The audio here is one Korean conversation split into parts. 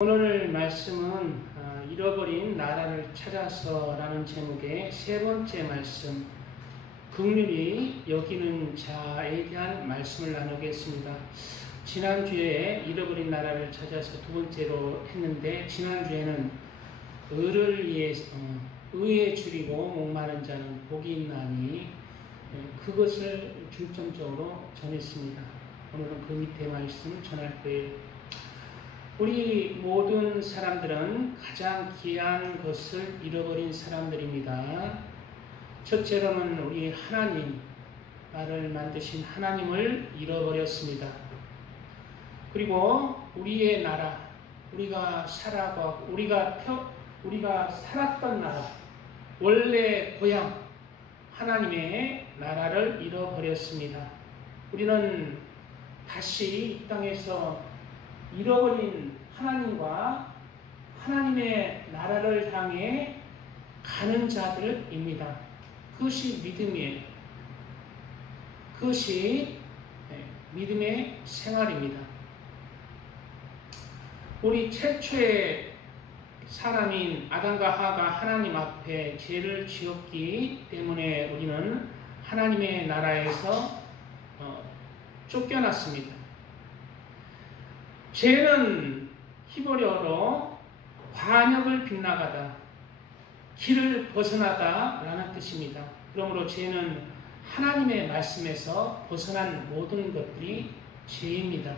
오늘 말씀은 잃어버린 나라를 찾아서라는 제목의 세 번째 말씀, 긍휼히 여기는 자에 대한 말씀을 나누겠습니다. 지난주에 잃어버린 나라를 찾아서 두 번째로 했는데, 지난주에는 의에 줄이고 목마른 자는 복이 있나니 그것을 중점적으로 전했습니다. 오늘은 그 밑에 말씀을 전할 거예요. 우리 모든 사람들은 가장 귀한 것을 잃어버린 사람들입니다. 첫째로는 우리 하나님, 나를 만드신 하나님을 잃어버렸습니다. 그리고 우리의 나라, 우리가 살았던 나라, 원래 고향, 하나님의 나라를 잃어버렸습니다. 우리는 다시 이 땅에서 잃어버린 하나님과 하나님의 나라를 향해 가는 자들입니다. 그것이 믿음이에요. 그것이 믿음의 생활입니다. 우리 최초의 사람인 아담과 하와가 하나님 앞에 죄를 지었기 때문에 우리는 하나님의 나라에서 쫓겨났습니다. 죄는 히브리어로 관역을 빗나가다, 길을 벗어나다 라는 뜻입니다. 그러므로 죄는 하나님의 말씀에서 벗어난 모든 것들이 죄입니다.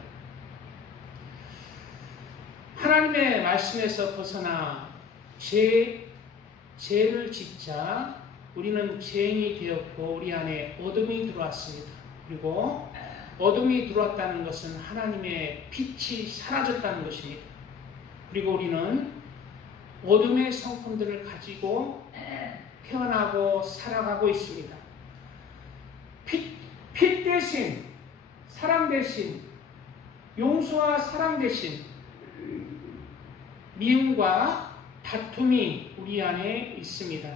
하나님의 말씀에서 벗어나 죄를 짓자 우리는 죄인이 되었고 우리 안에 어둠이 들어왔습니다. 그리고 어둠이 들어왔다는 것은 하나님의 빛이 사라졌다는 것입니다. 그리고 우리는 어둠의 성품들을 가지고 태어나고 살아가고 있습니다. 빛 대신, 사랑 대신, 용서와 사랑 대신 미움과 다툼이 우리 안에 있습니다.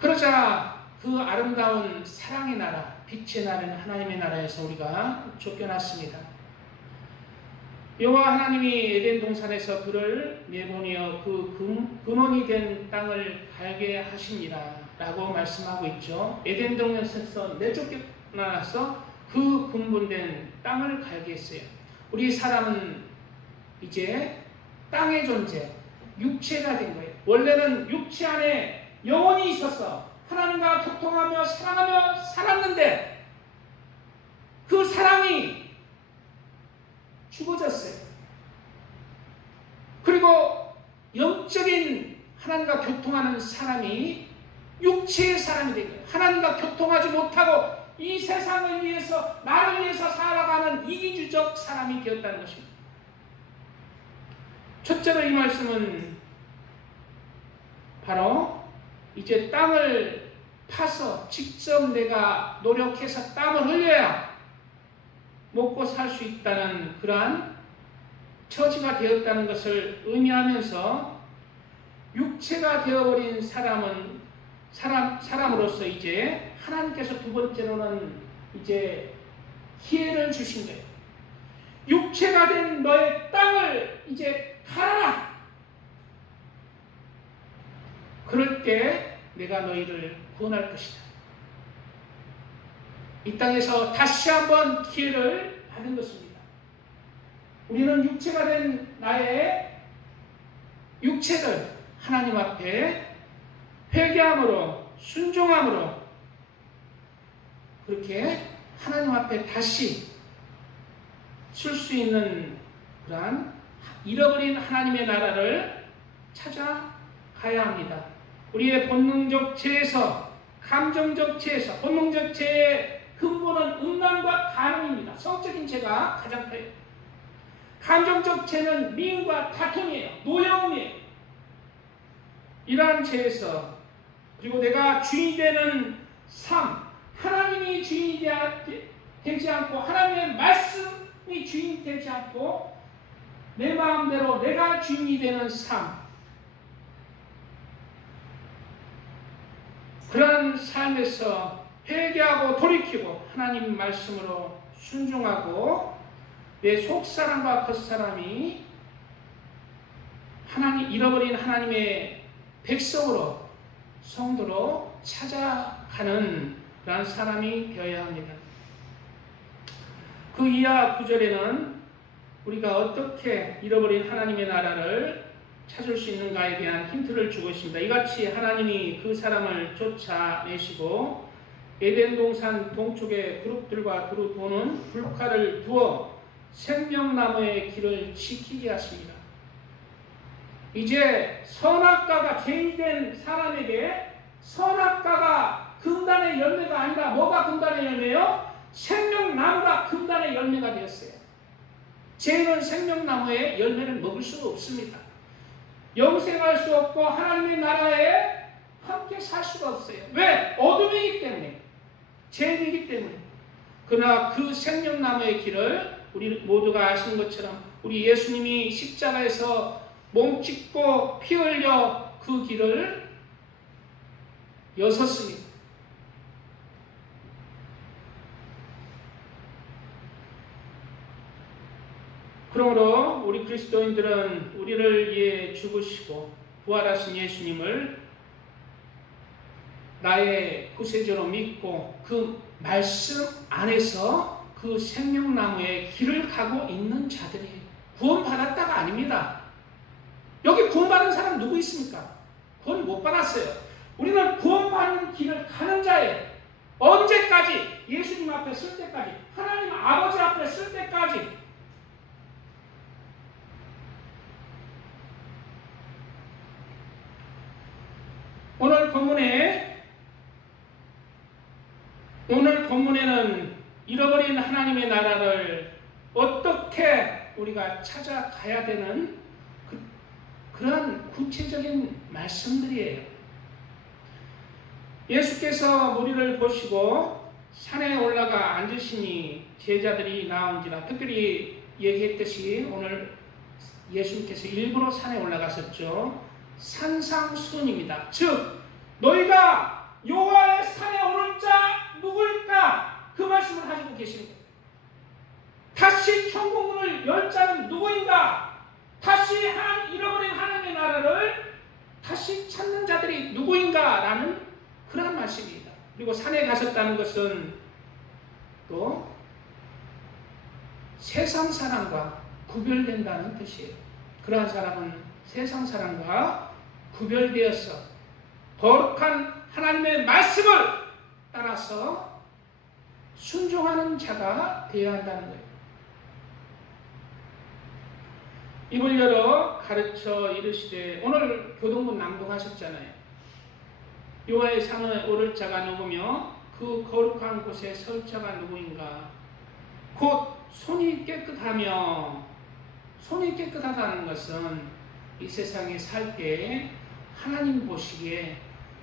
그러자 그 아름다운 사랑의 나라, 빛의 나라는 하나님의 나라에서 우리가 쫓겨났습니다. 여호와 하나님이 에덴 동산에서 그를 내보내어 그 근원이 된 땅을 갈게 하시니라 라고 말씀하고 있죠. 에덴 동산에서 내쫓겨나서 그 근본된 땅을 갈게 했어요. 우리 사람은 이제 땅의 존재, 육체가 된 거예요. 원래는 육체 안에 영혼이 있었어. 하나님과 교통하며 사랑하며 살았는데 그 사랑이 죽어졌어요. 그리고 영적인 하나님과 교통하는 사람이 육체의 사람이 된 거예요. 하나님과 교통하지 못하고 이 세상을 위해서, 나를 위해서 살아가는 이기주적 사람이 되었다는 것입니다. 첫째로 이 말씀은 바로 이제 땅을 파서 직접 내가 노력해서 땀을 흘려야 먹고 살 수 있다는 그러한 처지가 되었다는 것을 의미하면서 육체가 되어버린 사람으로서 이제 하나님께서 두 번째로는 이제 기회를 주신 거예요. 육체가 된 너의 땅을 이제 갈아라. 그럴 때 내가 너희를 구원할 것이다. 이 땅에서 다시 한번 기회를 받은 것입니다. 우리는 육체가 된 나의 육체를 하나님 앞에 회개함으로, 순종함으로 그렇게 하나님 앞에 다시 쓸 수 있는 그러한 잃어버린 하나님의 나라를 찾아가야 합니다. 우리의 본능적 죄에서, 감정적 죄에서, 본능적 죄의 근본은 음란과 간음입니다. 성적인 죄가 가장 커요. 감정적 죄는 미움과 다툼이에요. 노여움이에요. 이러한 죄에서, 그리고 내가 주인이 되는 삶, 하나님이 주인이 되지 않고 하나님의 말씀이 주인이 되지 않고 내 마음대로 내가 주인이 되는 삶, 그런 삶에서 회개하고 돌이키고 하나님 말씀으로 순종하고 내 속사람과 겉사람이 잃어버린 하나님의 백성으로, 성도로 찾아가는 그런 사람이 되어야 합니다. 그 이하 9절에는 우리가 어떻게 잃어버린 하나님의 나라를 찾을 수 있는가에 대한 힌트를 주고 있습니다. 이같이 하나님이 그 사람을 쫓아내시고 에덴 동산 동쪽의 그룹들과 두루 도는 불칼을 두어 생명나무의 길을 지키게 하십니다. 이제 선악과가 죄인 된 사람에게 선악과가 금단의 열매가 아니라 뭐가 금단의 열매요? 생명나무가 금단의 열매가 되었어요. 죄인은 생명나무의 열매를 먹을 수가 없습니다. 영생할 수 없고 하나님의 나라에 함께 살 수가 없어요. 왜? 어둠이기 때문에, 죄인이기 때문에. 그러나 그 생명나무의 길을 우리 모두가 아시는 것처럼 우리 예수님이 십자가에서 몸 찢고 피 흘려 그 길을 여섰습니다. 그러므로 우리 그리스도인들은 우리를 위해 죽으시고 부활하신 예수님을 나의 구세주로 믿고 그 말씀 안에서 그 생명나무의 길을 가고 있는 자들이에요. 구원받았다가 아닙니다. 여기 구원받은 사람 누구 있습니까? 구원 못 받았어요. 우리는 구원받는 길을 가는 자예요. 언제까지? 예수님 앞에 쓸 때까지, 하나님 아버지 앞에 쓸 때까지. 오늘 본문에는 잃어버린 하나님의 나라를 어떻게 우리가 찾아가야 되는 그런 구체적인 말씀들이에요. 예수께서 무리를 보시고 산에 올라가 앉으시니 제자들이 나온지라. 특별히 얘기했듯이 오늘 예수님께서 일부러 산에 올라가셨죠. 산상수훈입니다. 즉 너희가 여호와의 산에 오를 자 누구일까? 그 말씀을 하시고 계십니다. 다시 천국문을 열 자는 누구인가? 다시 잃어버린 하나님의 나라를 다시 찾는 자들이 누구인가? 라는 그런 말씀입니다. 그리고 산에 가셨다는 것은 또 세상 사람과 구별된다는 뜻이에요. 그러한 사람은 세상 사람과 구별되어서 거룩한 하나님의 말씀을 따라서 순종하는 자가 되어야 한다는 거예요. 입을 열어 가르쳐 이르시되, 오늘 교동문 낭독하셨잖아요. 여호와의 산에 오를 자가 누구며 그 거룩한 곳에 설 자가 누구인가? 곧 손이 깨끗하며, 손이 깨끗하다는 것은 이 세상에 살 때 하나님 보시기에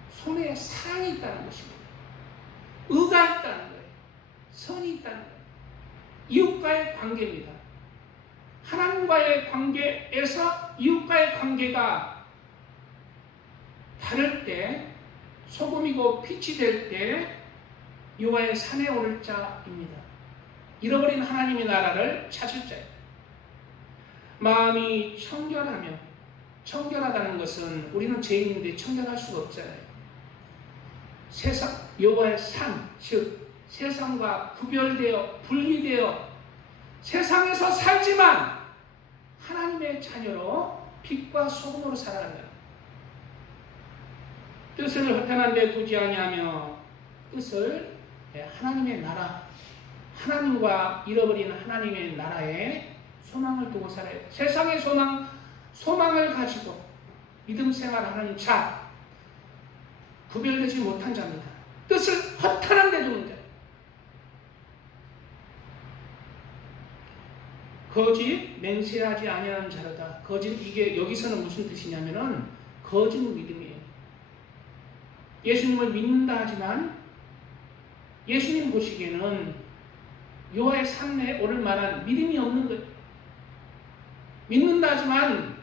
손에 사랑이 있다는 것입니다. 의가 있다는 거예요. 선이 있다는 거예요. 이웃과의 관계입니다. 하나님과의 관계에서 이웃과의 관계가 다를 때, 소금이고 빛이 될 때 여호와의 산에 오를 자입니다. 잃어버린 하나님의 나라를 찾을 자예요. 마음이 청결하며, 청결하다는 것은 우리는 죄인인데 청결할 수가 없잖아요. 세상, 여호와의 산, 즉 세상과 구별되어 분리되어 세상에서 살지만 하나님의 자녀로 빛과 소금으로 살아간다. 뜻을 허탄한 데 두지 아니하며 뜻을 하나님의 나라, 하나님과 잃어버린 하나님의 나라에 소망을 두고 살아요. 세상의 소망을 가지고 믿음 생활하는 자, 구별되지 못한 자입니다. 뜻을 허탄한 데 두는 자. 거짓 맹세하지 아니하는 자로다. 거짓, 이게 여기서는 무슨 뜻이냐면은 거짓 믿음이에요. 예수님을 믿는다 하지만 예수님 보시기에는 여호와의 산에 오를 만한 믿음이 없는 것. 믿는다 하지만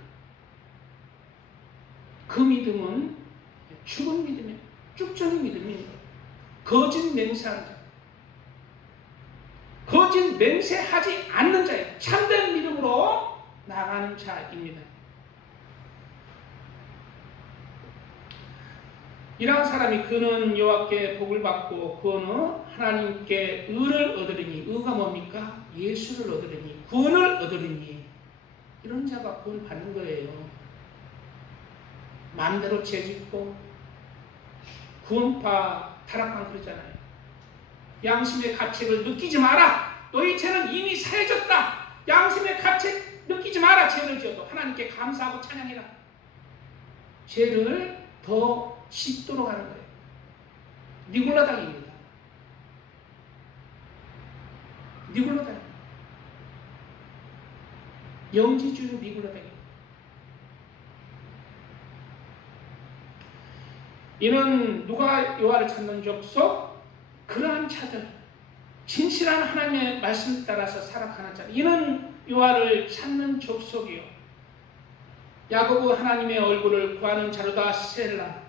그 믿음은 죽은 믿음이에요. 쭉전의 믿음입니다. 거짓 맹세하는 자. 거짓 맹세하지 않는 자예요. 참된 믿음으로 나가는 자입니다. 이러한 사람이 그는 여호와께 복을 받고 그는 하나님께 의를 얻으리니, 의가 뭡니까? 예수를 얻으리니, 구원을 얻으리니, 이런 자가 구원 받는 거예요. 마음대로 죄짓고 구원파 타락한 그러잖아요. 양심의 가책을 느끼지 마라. 너희 죄는 이미 사해졌다. 양심의 가책 느끼지 마라. 죄를 지어도 하나님께 감사하고 찬양해라. 죄를 더 씻도록 하는 거예요. 니골라당입니다. 니골라당. 영지주의 니골라당입니다. 이는 누가 여호와를 찾는 족속? 그러한 자들, 진실한 하나님의 말씀 따라서 살아가는 자, 이는 여호와를 찾는 족속이요. 야고보 하나님의 얼굴을 구하는 자로다. 셀라.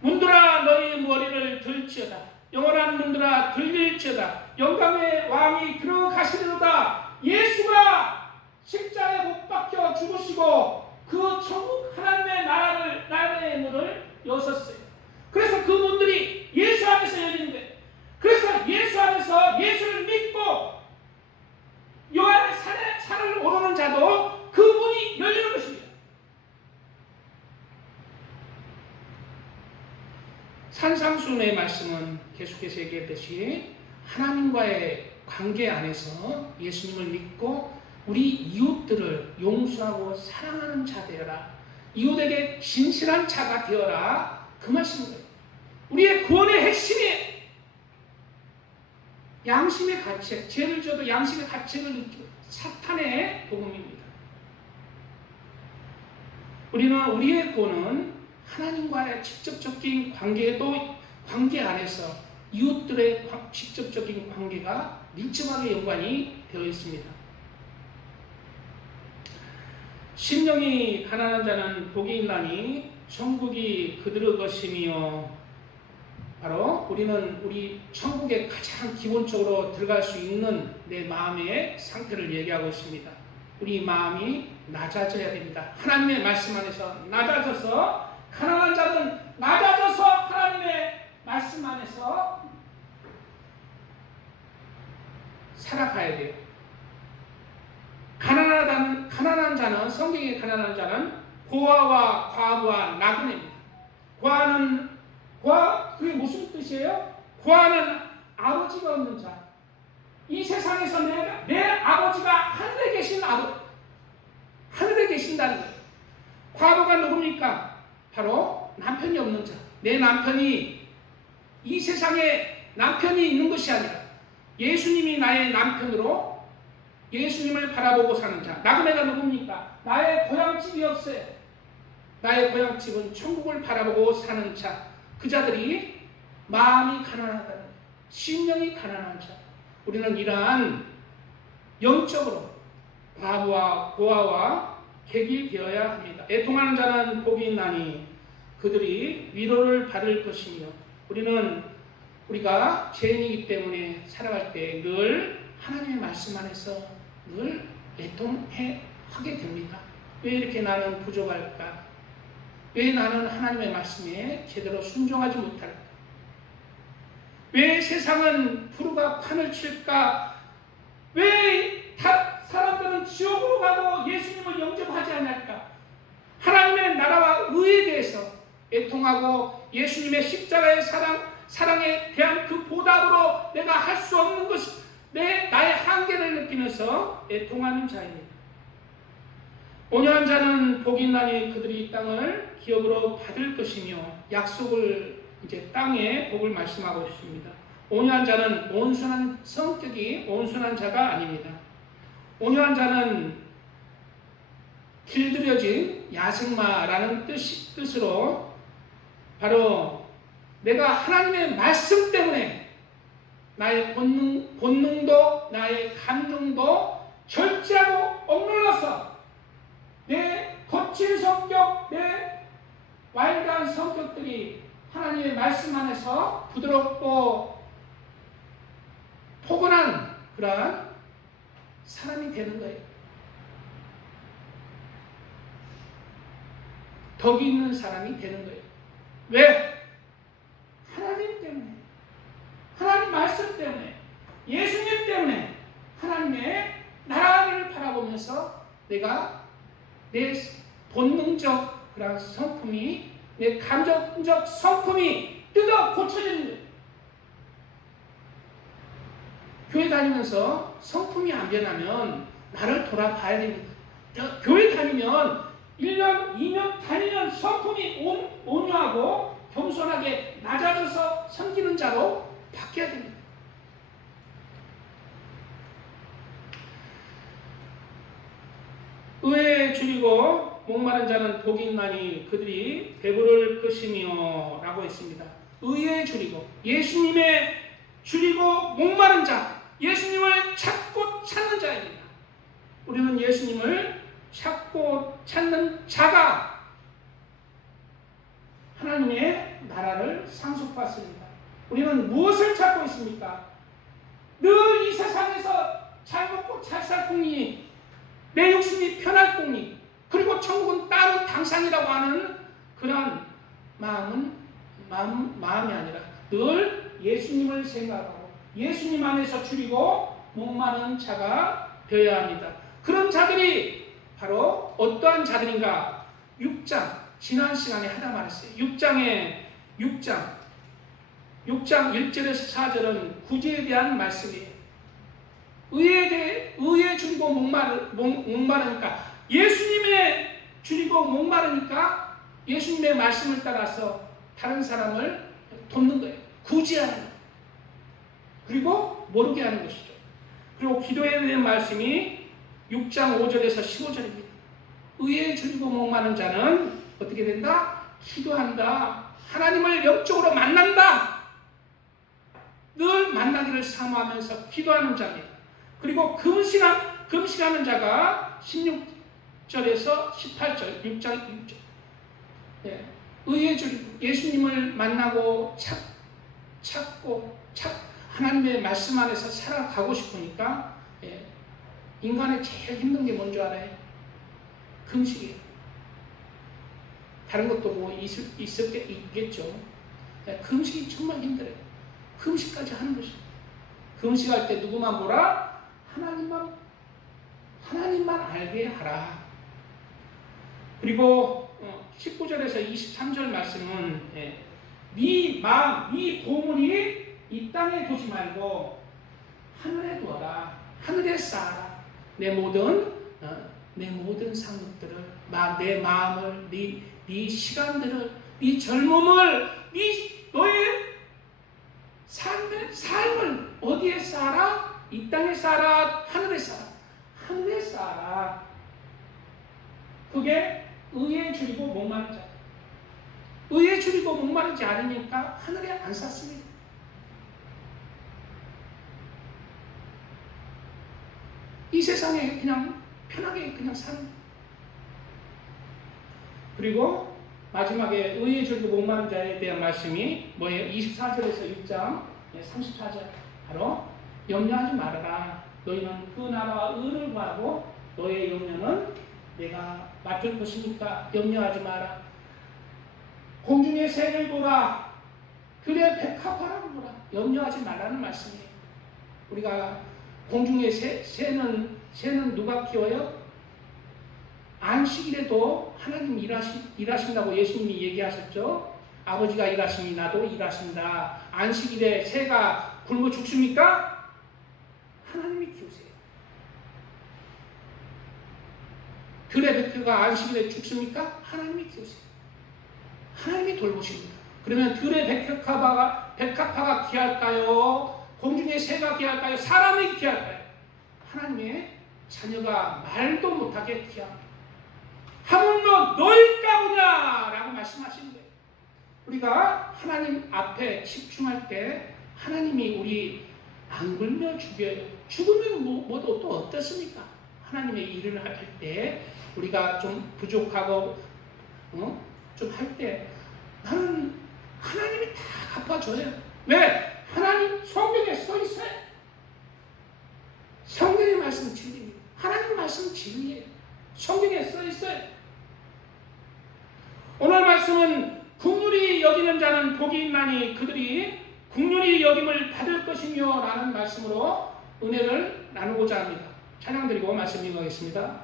문들아 너희 머리를 들지어다. 영원한 문들아 들릴지어다. 영광의 왕이 들어가시리로다. 예수가 십자가에 못 박혀 죽으시고 그 천국 하나님의 나라의 문을 여셨어요. 그래서 그 문들이 예수 안에서 열리는데, 그래서 예수 안에서 예수를 믿고 여호와의 산을 오르는 자도 그 문이 열리는 것입니다. 산상수훈의 말씀은 계속해서 얘기했듯이 하나님과의 관계 안에서 예수님을 믿고 우리 이웃들을 용서하고 사랑하는 자 되어라. 이웃에게 진실한 자가 되어라. 그 말씀이에요. 우리의 구원의 핵심이 양심의 가책, 죄를 지어도 양심의 가책을 느끼고 사탄의 복음입니다. 우리는 우리의 구원은 하나님과의 직접적인 관계 안에서 이웃들의 직접적인 관계가 밀접하게 연관이 되어 있습니다. 심령이 가난한 자는 복이 있나니 천국이 그들의 것이며, 바로 우리는 우리 천국에 가장 기본적으로 들어갈 수 있는 내 마음의 상태를 얘기하고 있습니다. 우리 마음이 낮아져야 됩니다. 하나님의 말씀 안에서 낮아져서, 가난한 자는 낮아져서 하나님의 말씀 안에서 살아가야 돼요. 가난한 자는, 성경의 가난한 자는 고아와 과부와 나그네입니다. 고아, 그게 무슨 뜻이에요? 고아는 아버지가 없는 자. 이 세상에서 내 아버지가 하늘에 계신 하늘에 계신다는 거예요. 과부가 누굽니까? 바로 남편이 없는 자. 내 남편이 이 세상에 남편이 있는 것이 아니라 예수님이 나의 남편으로 예수님을 바라보고 사는 자. 나그네가 누굽니까? 나의 고향집이 없어요. 나의 고향집은 천국을 바라보고 사는 자. 그 자들이 마음이 가난하다는 거예요. 심령이 가난한 자. 우리는 이러한 영적으로 과부와 고아와 객이 되어야 합니다. 애통하는 자는 복이 있나니 그들이 위로를 받을 것이며, 우리가 죄인이기 때문에 살아갈 때 늘 하나님의 말씀 안에서 늘 애통하게 됩니다. 왜 이렇게 나는 부족할까? 왜 나는 하나님의 말씀에 제대로 순종하지 못할까? 왜 세상은 불우가 판을 칠까? 왜 사람들은 지옥으로 가고 예수님을 영접하지 않을까? 하나님의 나라와 의에 대해서 애통하고 예수님의 십자가의 사랑에 대한 그 보답으로 내가 할 수 없는 것이 나의 한계를 느끼면서 애통하는 자입니다. 온유한 자는 복이 있나니 그들이 이 땅을 기업으로 받을 것이며, 약속을 이제 땅에 복을 말씀하고 있습니다. 온유한 자는 온순한 성격이 온순한 자가 아닙니다. 온유한 자는 길들여진 야생마라는 뜻으로 바로 내가 하나님의 말씀 때문에 나의 본능도 나의 감정도 절제하고 억눌러서 내 거친 성격, 내 와일드한 성격들이 하나님의 말씀 안에서 부드럽고 포근한 그러한 사람이 되는 거예요. 덕이 있는 사람이 되는 거예요. 왜? 내가 내 본능적 그런 성품이, 내 감정적 성품이 뜯어 고쳐지는 거예요. 교회 다니면서 성품이 안 변하면 나를 돌아봐야 됩니다. 교회 다니면 1년, 2년 다니면 성품이 온유하고 겸손하게 낮아져서 섬기는 자로 바뀌어야 됩니다. 의에 줄이고 목마른 자는 복이 있나니 그들이 배부를 것이며 라고 했습니다. 의에 줄이고, 예수님의 줄이고 목마른 자, 예수님을 찾고 찾는 자입니다. 우리는 예수님을 찾고 찾는 자가 하나님의 나라를 상속받습니다. 우리는 무엇을 찾고 있습니까? 늘 이 세상에서 잘 먹고 잘 살 궁리, 내 욕심이 편할 궁리, 그리고 천국은 따로 당상이라고 하는 그러한 마음이 아니라 늘 예수님을 생각하고 예수님 안에서 줄이고 목마른 자가 되어야 합니다. 그런 자들이 바로 어떠한 자들인가? 6장, 지난 시간에 하다 말했어요. 6장 1절에서 4절은 구제에 대한 말씀이에요. 의에 줄이고 목마르니까, 예수님의 줄이고 목마르니까 예수님의 말씀을 따라서 다른 사람을 돕는 거예요. 구제하는 거예요. 그리고 모르게 하는 것이죠. 그리고 기도에 대한 말씀이 6장 5절에서 15절입니다. 의에 줄이고 목마른 자는 어떻게 된다? 기도한다. 하나님을 영적으로 만난다. 늘 만나기를 사모하면서 기도하는 자입니다. 그리고 금식하는 자가 16절에서 18절, 6장 6절. 예. 의에 줄이고 예수님을 만나고 찾고 하나님의 말씀 안에서 살아가고 싶으니까, 예. 인간의 제일 힘든 게 뭔지 알아요? 금식이에요. 다른 것도 뭐 있겠죠. 예. 금식이 정말 힘들어요. 금식까지 하는 것입니다. 금식할 때 누구만 보라? 하나님만 알게 하라. 그리고 19절에서 23절 말씀은, 네 마음, 네 보물이 이 땅에 두지 말고 하늘에 두어라. 하늘에 쌓아라. 내 모든 상급들을, 내 마음을, 네 시간들을, 네 젊음을, 너의 삶을 어디에 쌓아라? 이 땅에 쌓아라? 하늘에 쌓아라? 하늘에 쌓아라. 그게 의에 줄이고 목마른 자. 의에 줄이고 목마르지 않으니까 하늘에 안 쌓습니다. 이 세상에 그냥 편하게 그냥 사는. 그리고 마지막에 의에 줄이고 목마른 자에 대한 말씀이 뭐예요? 24절에서 6장 34절. 바로 염려하지 말아라. 너희는 그 나라와 의를 구하고 너의 염려는 내가 맡을 것이니까 염려하지 마라. 공중의 새를 보라. 그래 백합화라고 보라. 염려하지 말라는 말씀이에요. 우리가 공중의 새는 누가 키워요? 안식일에도 하나님 일하신다고 예수님이 얘기하셨죠. 아버지가 일하시니 나도 일하신다. 안식일에 새가 굶어 죽습니까? 하나님이 키우세요. 들의 백합화가 안식일에 죽습니까? 하나님이 키우세요. 하나님이 돌보십니다. 그러면 들의 백합화가 귀할까요? 공중의 새가 귀할까요? 사람이 귀할까요? 하나님의 자녀가 말도 못하게 귀합니다. 하물며 너희가 보냐 라고 말씀하시는 거예요. 우리가 하나님 앞에 집중할 때 하나님이 우리 안 굶어 죽여요. 죽으면 또 어떻습니까? 하나님의 일을 할 때 우리가 좀 부족하고 좀 할 때 나는 하나님이 다 갚아줘요. 왜? 하나님 성경에 써 있어요. 성경의 말씀은 진리입니다. 하나님의 말씀은 진리예요. 성경에 써 있어요. 오늘 말씀은 긍휼히 여기는 자는 복이 있나니 그들이 긍휼히 여김을 받을 것이며 라는 말씀으로 은혜를 나누고자 합니다. 찬양 드리고 말씀 읽어보겠습니다.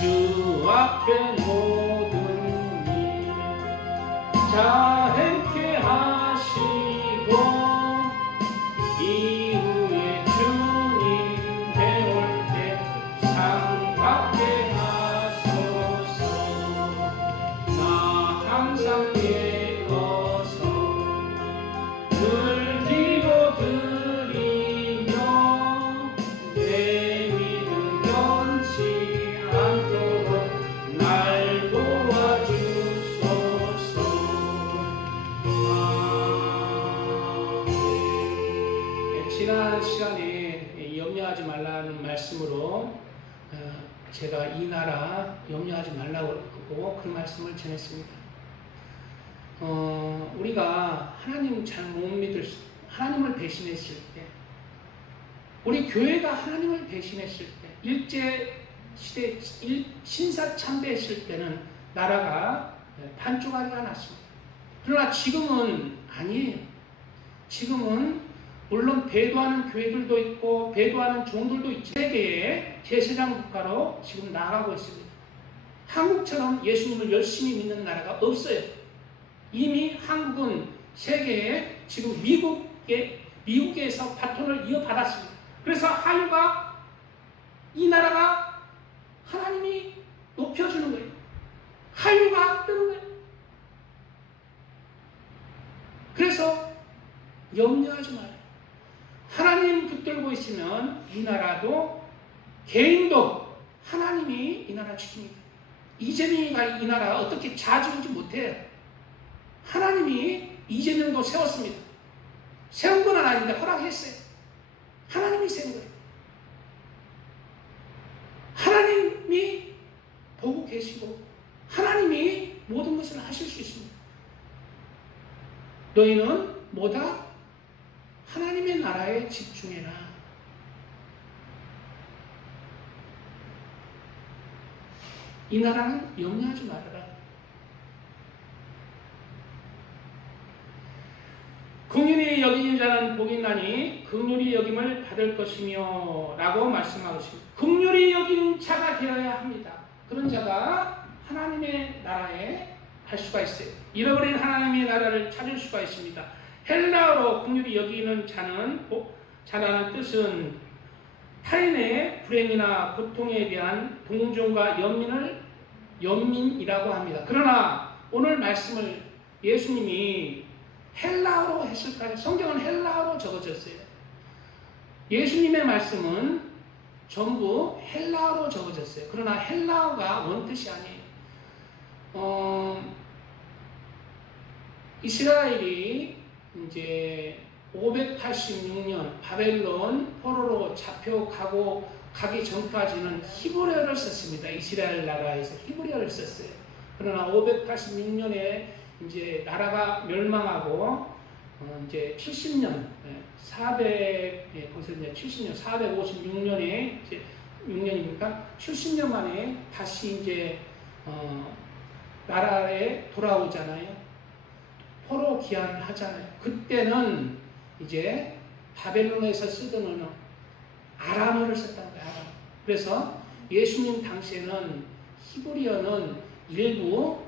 주 앞에 모든 일 잘 행케 하시고 이후에 주님 배울 때 상 받게 하소서. 나 항상 깨어서 늘 기도 드리며 내 믿음 변치 않도록 날 도와주소서. 지난 시간에 염려하지 말라는 말씀으로 제가 이 나라 염려하지 말라고 하고 그 말씀을 전했습니다. 우리가 하나님 잘 못 믿을 하나님을 배신했을 때, 우리 교회가 하나님을 배신했을 때, 일제 시대 신사참배했을 때는 나라가 반쪽짜리가 났습니다. 그러나 지금은 아니에요. 지금은 물론 배도하는 교회들도 있고 배도하는 종들도 있지, 세계의 제사장 국가로 지금 나아가고 있습니다. 한국처럼 예수님을 열심히 믿는 나라가 없어요. 이미 한국은 세계에 지금 미국에서 바톤을 이어받았습니다. 그래서 한류가, 이 나라가 하나님이 높여주는 거예요. 한류가 뜨는 거예요. 그래서 염려하지 말아요. 하나님 붙들고 있으면 이 나라도, 개인도 하나님이 이 나라 지킵니다. 이재명이가 이 나라 어떻게 자주지 못해요. 하나님이 이재명도 세웠습니다. 세운 건 아닌데 허락했어요. 하나님이 세운 거예요. 하나님이 보고 계시고 하나님이 모든 것을 하실 수 있습니다. 너희는 뭐다? 하나님의 나라에 집중해라. 이 나라는 염려하지 말아라. 긍휼히 여기는 자는 복이 있나니 긍휼히 여김을 받을 것이며 라고 말씀하고 있습니다. 긍휼히 여기는 자가 되어야 합니다. 그런 자가 하나님의 나라에 갈 수가 있어요. 잃어버린 하나님의 나라를 찾을 수가 있습니다. 헬라어로 긍휼히 여기는 자라는 뜻은 타인의 불행이나 고통에 대한 동정과 연민이라고 합니다. 그러나 오늘 말씀을 예수님이 헬라어로 했을까요? 성경은 헬라어로 적어졌어요. 예수님의 말씀은 전부 헬라어로 적어졌어요. 그러나 헬라어가 원뜻이 아니에요. 이스라엘이 이제 586년 바벨론 포로로 가기 전까지는 히브리어를 썼습니다. 이스라엘 나라에서 히브리어를 썼어요. 그러나 586년에 이제 나라가 멸망하고 이제 70년, 456년에 이제 6년이니까 70년 만에 다시 이제 나라에 돌아오잖아요. 포로 귀환을 하잖아요. 그때는 이제 바벨론에서 쓰던 언어 아람어를 썼다는 거예요. 아람. 그래서 예수님 당시에는 히브리어는 일부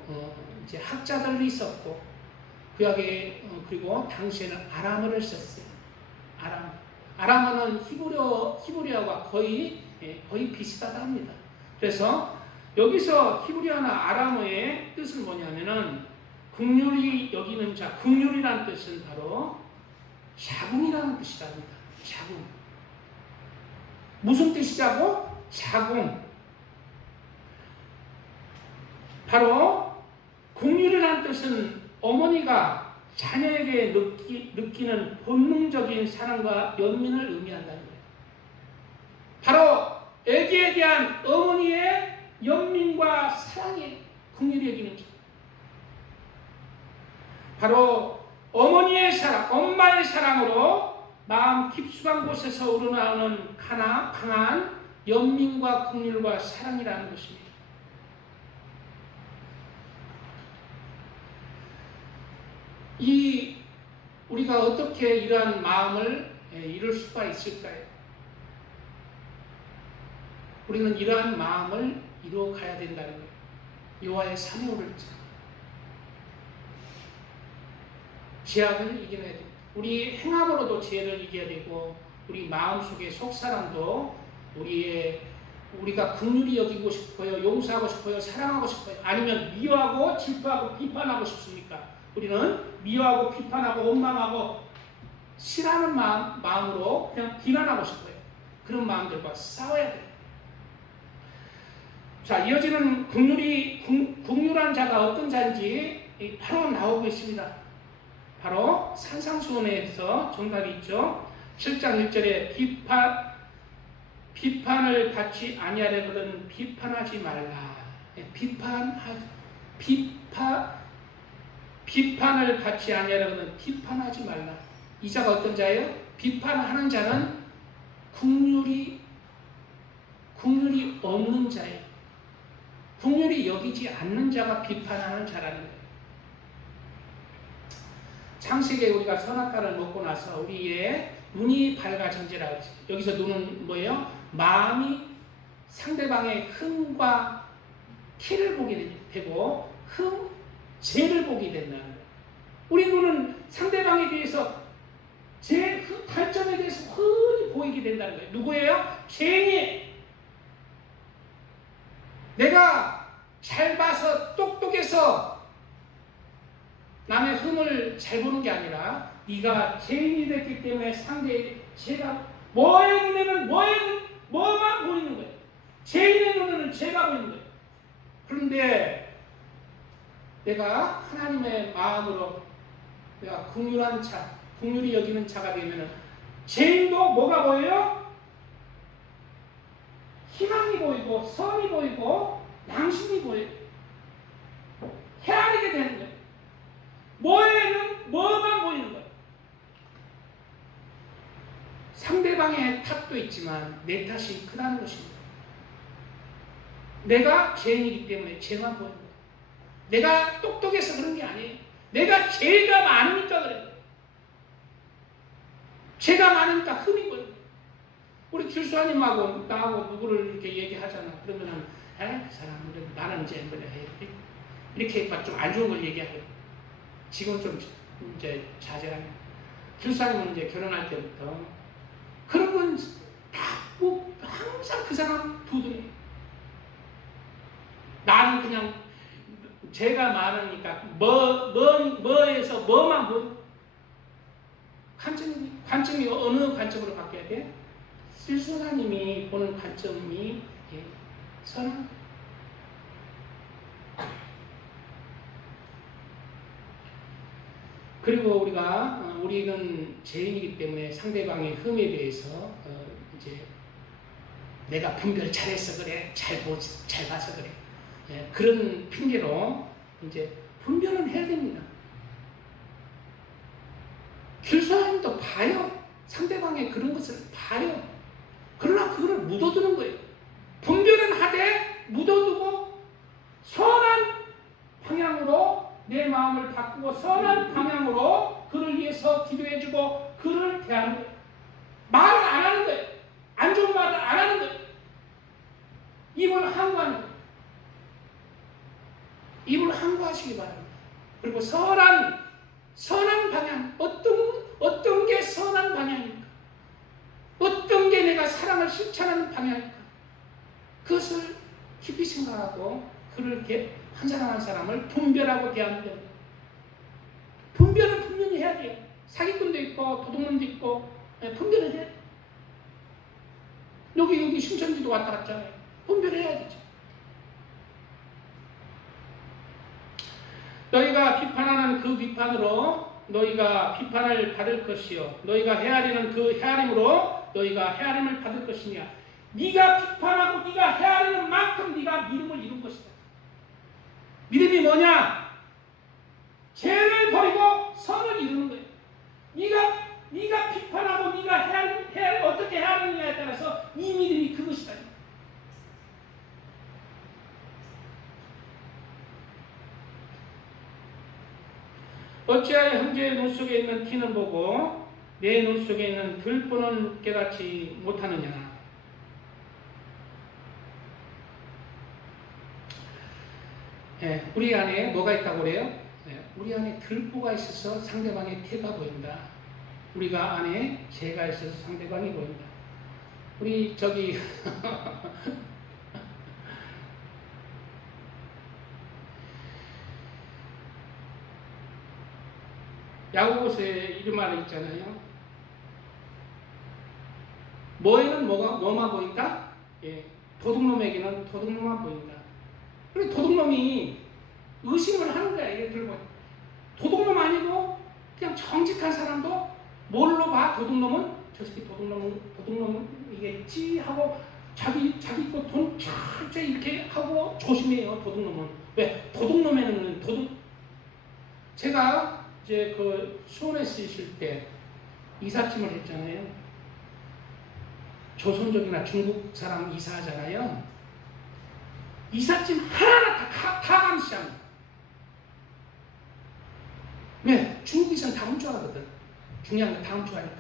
이제 학자들이 있었고 구약에 그리고 당시에는 아람어를 썼어요. 아람어는 히브리어와 거의 비슷하다 합니다. 그래서 여기서 히브리어나 아람어의 뜻은 뭐냐면은 긍휼히 여기는 자, 긍휼이라는 뜻은 바로 자궁이라는 뜻이랍니다. 자궁. 무슨 뜻이자고? 자궁. 바로 긍휼이라는 뜻은 어머니가 자녀에게 느끼는 본능적인 사랑과 연민을 의미한다는 거예요. 바로 아기에 대한 어머니의 연민과 사랑이 긍휼히 여기는 자. 바로 어머니의 사랑, 엄마의 사랑으로 마음 깊숙한 곳에서 우러나오는 강한 연민과 긍휼과 사랑이라는 것입니다. 우리가 어떻게 이러한 마음을 이룰 수가 있을까요? 우리는 이러한 마음을 이루어가야 된다는 거예요. 여호와의 사모를 죄악을 이겨내야 됩니다. 우리 행함으로도 죄를 이겨야 되고 우리 마음속의 속사람도 우리가 긍휼히 여기고 싶어요? 용서하고 싶어요? 사랑하고 싶어요? 아니면 미워하고 질투하고 비판하고 싶습니까? 우리는 미워하고 비판하고 원망하고 싫어하는 마음으로 그냥 비난하고 싶어요. 그런 마음들과 싸워야 돼요. 자, 이어지는 긍휼한 자가 어떤 자인지 바로 나오고 있습니다. 바로 산상수훈에서 정답이 있죠. 7장 1절에 비판을 받지 아니하려거든 비판하지 말라. 비판을 받지 아니하려거든 비판하지 말라. 이 자가 어떤 자예요? 비판하는 자는 긍휼이 없는 자예요. 긍휼이 여기지 않는 자가 비판하는 자라는 거예요. 창세기에 우리가 선악과를 먹고 나서 우리의 눈이 밝아진지라고 했어요. 여기서 눈은 뭐예요? 마음이 상대방의 흠과 티를 보게 되고 죄를 보게 된다는 거예요. 우리 눈은 상대방에 대해서 단점에 대해서 흔히 보이게 된다는 거예요. 누구예요? 죄인이. 내가 잘 봐서 똑똑해서 남의 흠을 잘 보는 게 아니라 네가 죄인이 됐기 때문에 상대의 죄가 뭐의 눈에는 뭐만 보이는 거예요. 죄인의 눈에는 죄가 보이는 거예요. 그런데 내가 하나님의 마음으로 내가 긍휼한 자, 긍휼히 여기는 자가 되면은 죄인도 뭐가 보여요? 희망이 보이고 선이 보이고 양심이 보여요. 헤아리게 되는 거예요. 뭐만 보이는 거예요. 상대방의 탓도 있지만 내 탓이 크다는 것입니다. 내가 죄인이기 때문에 죄만 보이는 거예요. 내가 똑똑해서 그런 게 아니에요. 내가 죄가 많으니까 그래요. 죄가 많으니까 흠이 보여요. 우리 길수아님하고 나하고 누구를 이렇게 얘기하잖아. 그러면은 그 사람 나는 이제 이렇게 좀 안 좋은 걸 얘기하거든. 지금 좀 이제 자제하는. 길수아님은 이제 결혼할 때부터 그런 건 항상 그 사람 두둥이. 나는 그냥 죄가 많으니까 뭐에서 뭐만 보여. 관점이 어느 관점으로 바뀌어야 돼? 실수사님이 보는 관점이 선한. 그리고 우리는 죄인이기 때문에 상대방의 흠에 대해서 이제 내가 분별 잘해서 그래, 잘 봐서 그래, 그런 핑계로 이제 분별은 해야 됩니다. 길수아님도 봐요. 상대방의 그런 것을 봐요. 그러나 그거를 묻어두는 거예요. 분별은 하되 묻어두고 선한 방향으로 내 마음을 바꾸고 선한 방향으로 그를 위해서 기도해주고 그를 대하는 거예요. 말을 안 하는 거예요. 안 좋은 말을 안 하는 거예요. 입을 항구하는 거예요. 입을 항구하시기 바랍니다. 그리고 선한 방향, 어떤 게 선한 방향입니까? 어떤 게 내가 사랑을 실천하는 방향입니까? 그것을 깊이 생각하고 그를 한 사람 한 사람을 분별하고 대하는 겁니다. 분별은 분명히 해야 돼요. 사기꾼도 있고 도둑놈도 있고 분별을 해야 돼요. 여기 신천지도 왔다 갔잖아요. 분별해야 되죠. 너희가 비판하는 그 비판으로 너희가 비판을 받을 것이요 너희가 헤아리는 그 헤아림으로 너희가 헤아림을 받을 것이냐. 네가 비판하고 네가 헤아리는 만큼 네가 믿음을 이룬 것이다. 믿음이 뭐냐? 죄를 버리고 선을 이루는 거예요. 네가 비판하고 네가 어떻게 헤아리느냐에 따라서 이 믿음이 그것이다. 어찌하여 형제의 눈 속에 있는 티는 보고 내 눈 속에 있는 들보는 깨닫지 못하느냐. 예, 우리 안에 뭐가 있다고 그래요? 예, 우리 안에 들보가 있어서 상대방의 태가 보인다. 우리가 안에 죄가 있어서 상대방이 보인다. 우리 저기 야고보서에 이런 말이 있잖아요. 뭐에는 뭐만 보인다? 예, 도둑놈에게는 도둑놈만 보인다. 그래 도둑놈이 의심을 하는 거야. 이게 들고 도둑놈 아니고 그냥 정직한 사람도 뭘로 봐? 도둑놈은 저 새끼 도둑놈이겠지 하고 자기 돈 철저히 이렇게 하고 조심해요. 도둑놈은 왜? 도둑놈에는 제가 이제 그 수원에서 있을 때 이삿짐을 했잖아요. 조선족이나 중국 사람 이사하잖아요. 이삿짐 하나하나 다 감시합니다. 왜? 중국 이사는 다 훔쳐가거든. 중요한 건 다 훔쳐가니까.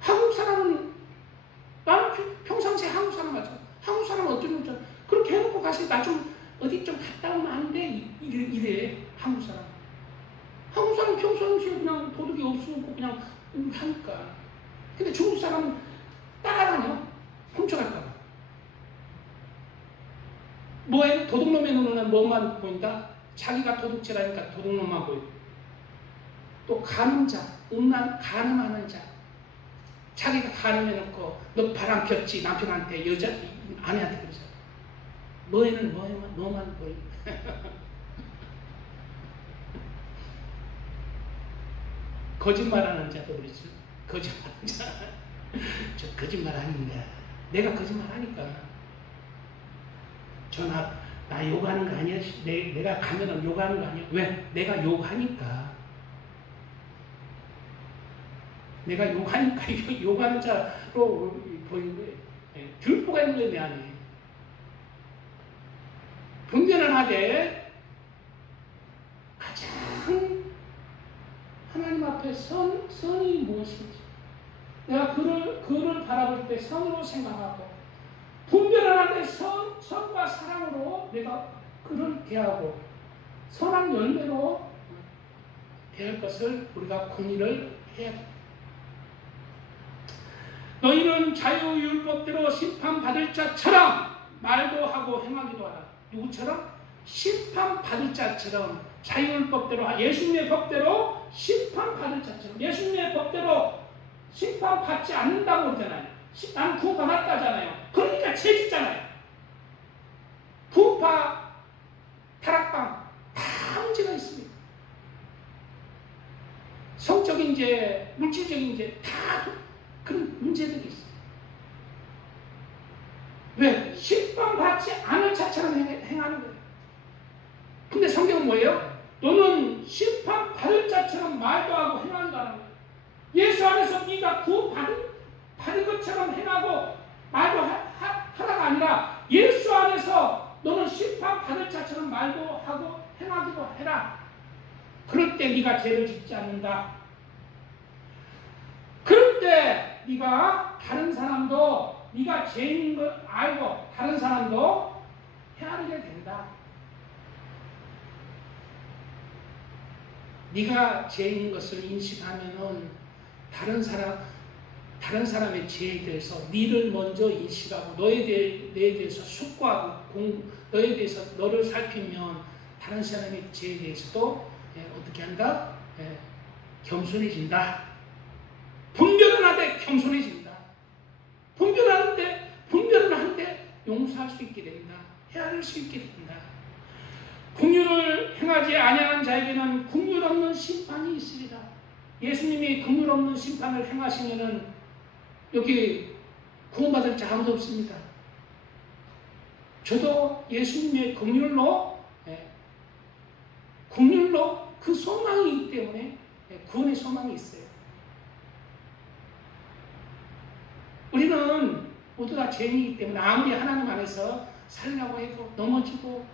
한국 사람은 나는 평상시에 한국 사람 맞아. 한국 사람은 어쩌면 좀 그렇게 해놓고 가서 나 좀 어디 좀 갔다 오면 안 돼? 이래 한국 사람. 한국 사람은 평상시에 그냥 도둑이 없고 그냥 하니까. 근데 중국 사람은 따라다녀. 훔쳐갈까봐. 뭐에 도둑놈의 눈에는 뭐만 보인다? 자기가 도둑질하니까 도둑놈만 보이고. 또 가늠자, 가늠하는 자. 자기가 가늠해놓고 너 바람 폈지 남편한테 아내한테 그러잖아. 뭐에는 뭐만 보인다. 거짓말하는 자도 그러죠. 거짓말하는 자. 저 거짓말 아닌가. 내가 거짓말 하니까. 나 욕하는 거 아니야? 내가 가면은 욕하는 거 아니야? 왜? 내가 욕하니까. 내가 욕하니까 욕하는 자로 보이는 거예요. 들보가 있는 거예요, 내 안에. 분별은 하되 가장 하나님 앞에 선이 무엇인지 내가 그를 바라볼 때 선으로 생각하고 분별을 하되 선과 사랑으로 내가 그를 대하고 선한 열매로 대할 것을 우리가 공의를 해야 됩니다. 너희는 자유율법대로 심판받을 자처럼 말도 하고 행하기도 하라. 누구처럼? 심판받을 자처럼 자유율법대로 예수님의 법대로 심판받을 자처럼 예수님의 법대로 심판받지 않는다고 그러잖아요. 나는 구원받았다잖아요. 그러니까 죄짓잖아요. 부파, 타락방 다 문제가 있습니다. 성적인 죄, 물질적인 죄 다 그런 문제들이 있어요. 왜? 심판받지 않을 자처럼 행하는 거예요. 근데 성경은 뭐예요? 너는 심판받을 자처럼 말도 하고 행한다는 거예요. 예수 안에서 네가 구원받은 것처럼 행하고 말도 하라가 아니라 예수 안에서 너는 심판받을 자처럼 말도 하고 행하기도 해라. 그럴 때 네가 죄를 짓지 않는다. 그럴 때 네가 다른 사람도 네가 죄인인 걸 알고 다른 사람도 헤아리게 된다. 네가 죄인인 것을 인식하면은 다른 사람의 죄에 대해서 네를 먼저 인식하고 너에 대해서 숙고하고 너에 대해서 너를 살피면 다른 사람의 죄에 대해서도 어떻게 한다? 겸손해진다. 분별은 하되 겸손해진다. 분별은 한데 용서할 수 있게 된다. 헤아릴 수 있게 된다. 긍휼을 행하지 아니하는 자에게는 긍휼 없는 심판이 있으리라. 예수님이 긍휼 없는 심판을 행하시면은 여기 구원받을 자 아무도 없습니다. 저도 예수님의 긍휼로 그 소망이 있기 때문에 구원의 소망이 있어요. 우리는 모두 다 죄인이기 때문에 아무리 하나님 안에서 살려고 해도 넘어지고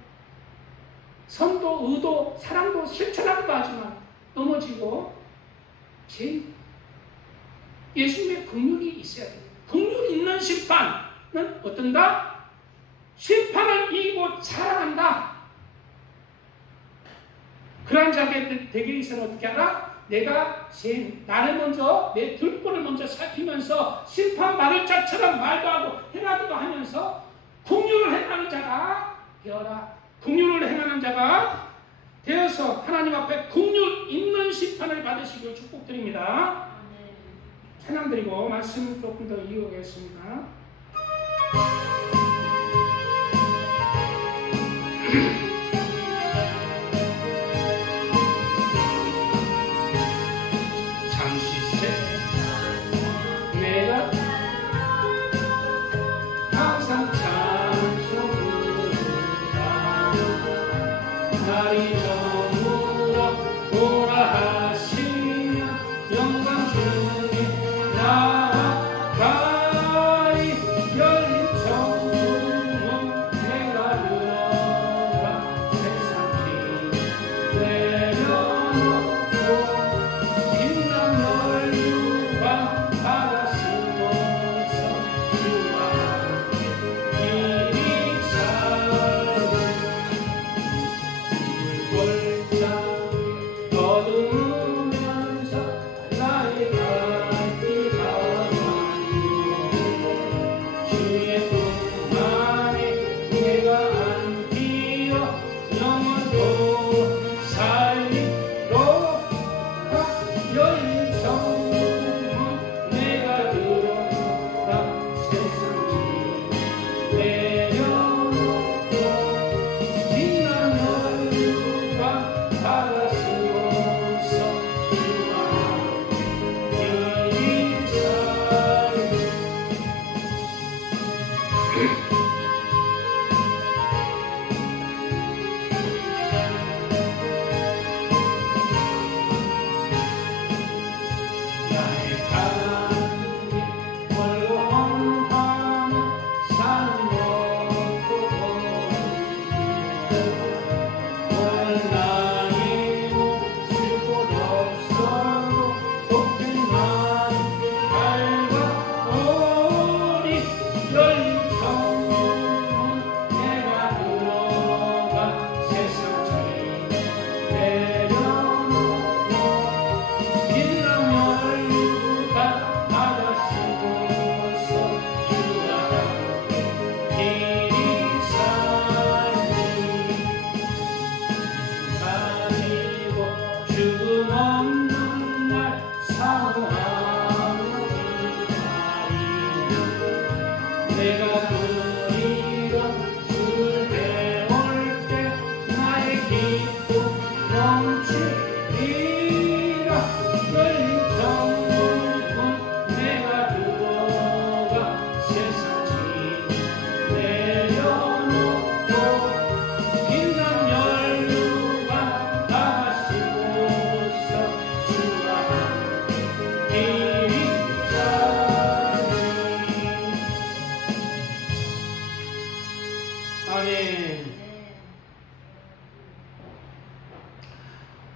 선도, 의도, 사랑도 실천하기도 하지만 넘어지고 죄인. 예수님의 긍휼이 있어야 됩니다. 긍휼 있는 심판은 어떤가? 심판을 이기고 자랑한다. 그러한 자게 되기 위해서는 어떻게 하라? 내가 나를 먼저 내 들보를 먼저 살피면서 심판 말을 자처럼 말도 하고 행하기도 하면서 긍휼을 행하는 자가 되어라. 긍휼을 행하는 자가 되어서 하나님 앞에 긍휼 있는 심판을 받으시길 축복드립니다. 찬양 드리고 말씀 조금 더 이어가겠습니다.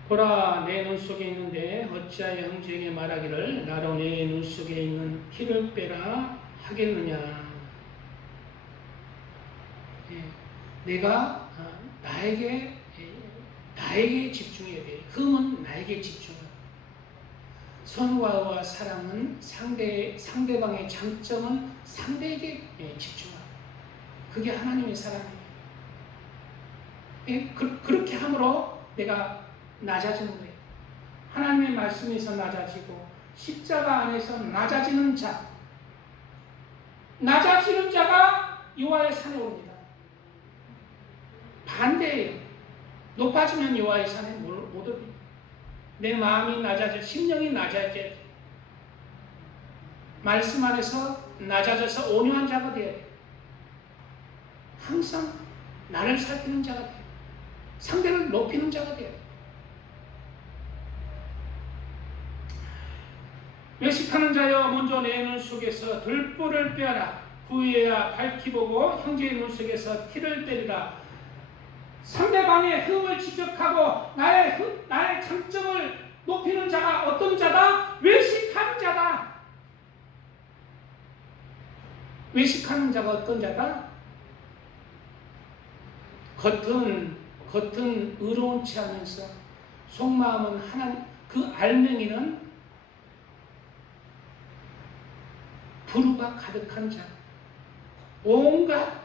보라, 내 눈 속에 있는데 어찌하여 형제에게 말하기를 나로 내 눈 속에 있는 티를 빼라 하겠느냐. 내가 나에게 집중해야 돼. 흠은 나에게 집중해. 선과와 사랑은 상대방의 장점은 상대에게 집중하고, 그게 하나님의 사랑이에요. 그렇게 함으로 내가 낮아지는 거예요. 하나님의 말씀에서 낮아지고 십자가 안에서 낮아지는 자가 여호와의 산에 오릅니다. 반대예요. 높아지면 여호와의 산에 못 오릅니다. 내 마음이 낮아져, 심령이 낮아져야 돼. 말씀 안에서 낮아져서 온유한 자가 돼야 돼. 항상 나를 살피는 자가 돼. 상대를 높이는 자가 돼야 돼. 외식하는 자여, 먼저 내 눈 속에서 들보를 빼라. 후에야 밝히 보고 형제의 눈 속에서 티를 빼리라. 상대방의 흠을 지적하고 나의 장점을 높이는 자가 어떤 자다? 외식하는 자다. 외식하는 자가 어떤 자다? 겉은 의로운 체 하면서 속마음은 하나님, 그 알맹이는 불의가 가득한 자, 온갖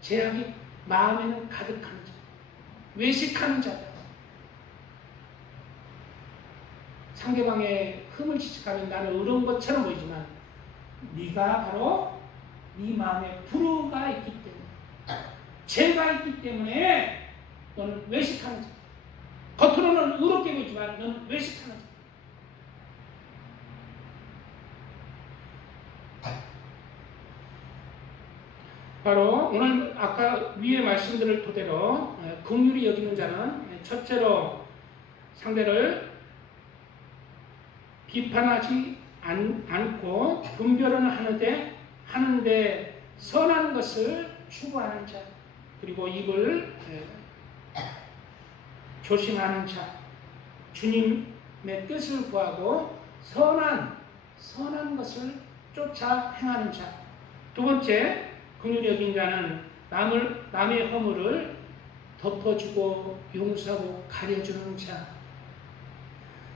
죄악이 마음에는 가득한 자, 외식하는 자다. 상대방의 흠을 지적하면 나는 의로운 것처럼 보이지만 네가 바로 네 마음에 불의가 있기 때문에, 죄가 있기 때문에 너는 외식하는 자. 겉으로는 의롭게 보이지만 너는 외식하는 자. 바로 오늘 아까 위의 말씀들을 토대로 긍휼히 여기는 자는 첫째로 상대를 비판하지 않고 분별은 하는데 선한 것을 추구하는 자, 그리고 입을 조심하는 자, 주님의 뜻을 구하고 선한 것을 쫓아 행하는 자. 두 번째, 긍휼히 여긴 자는 남의 허물을 덮어주고 용서하고 가려주는 자.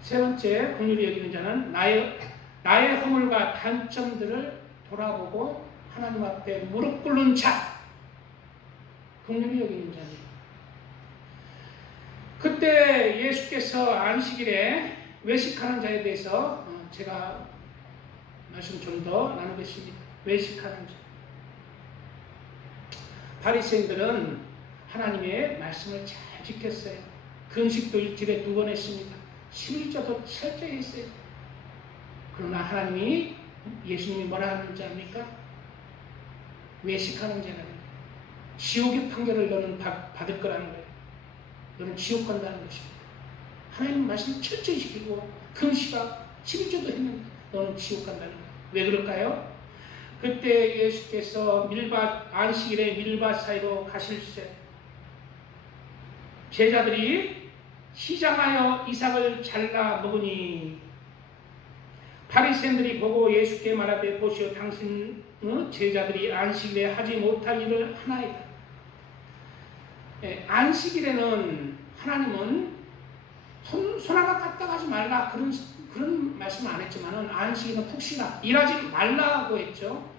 세 번째, 긍휼히 여기는 자는 나의 허물과 단점들을 돌아보고 하나님 앞에 무릎 꿇는 자. 긍휼히 여기는 자입니다. 그때 예수께서 안식일에 외식하는 자에 대해서 제가 말씀 좀 더 나누겠습니다. 외식하는 자. 바리새인들은 하나님의 말씀을 잘 지켰어요. 금식도 일주일에 2번 했습니다. 11조도 철저히 했어요. 그러나 하나님이, 예수님이 뭐라 하는 자입니까? 외식하는 자라는 거예요. 지옥의 판결을 너는 받을 거라는 거예요. 너는 지옥 간다는 것입니다. 하나님 말씀을 철저히 지키고 금식과 11조도 했는데 너는 지옥 간다는 거예요. 왜 그럴까요? 그때 예수께서 안식일에 밀밭 사이로 가실새 제자들이 시장하여 이삭을 잘라 먹으니 바리새인들이 보고 예수께 말하되 보시오, 당신 제자들이 안식일에 하지 못할 일을 하나이다. 안식일에는 하나님은 손아가 까딱 하지 말라 그런 말씀은 안 했지만 안식일은 푹 쉬라, 일하지 말라고 했죠.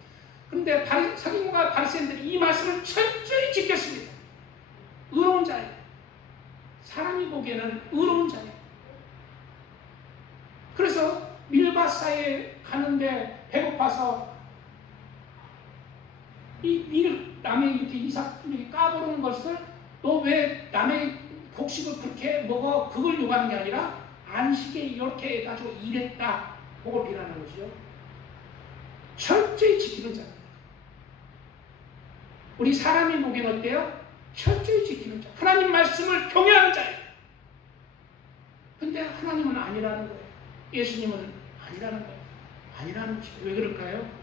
그런데 서기관과 바리새인들이 이 말씀을 철저히 지켰습니다. 의로운 자예요. 사람이 보기에는 의로운 자예요. 그래서 밀밭 사이에 가는데 배고파서 남의 이렇게 이삭 까부르는 것을 너 왜 남의 곡식을 그렇게 먹어? 그걸 요구하는 게 아니라 안식에 이렇게 해가지고 일했다. 그걸 비난하는 것이죠. 철저히 지키는 자. 우리 사람이 보기엔 어때요? 철저히 지키는 자. 하나님 말씀을 경외하는 자예요. 근데 하나님은 아니라는 거예요. 예수님은 아니라는 거예요. 아니라는 것이에요. 왜 그럴까요?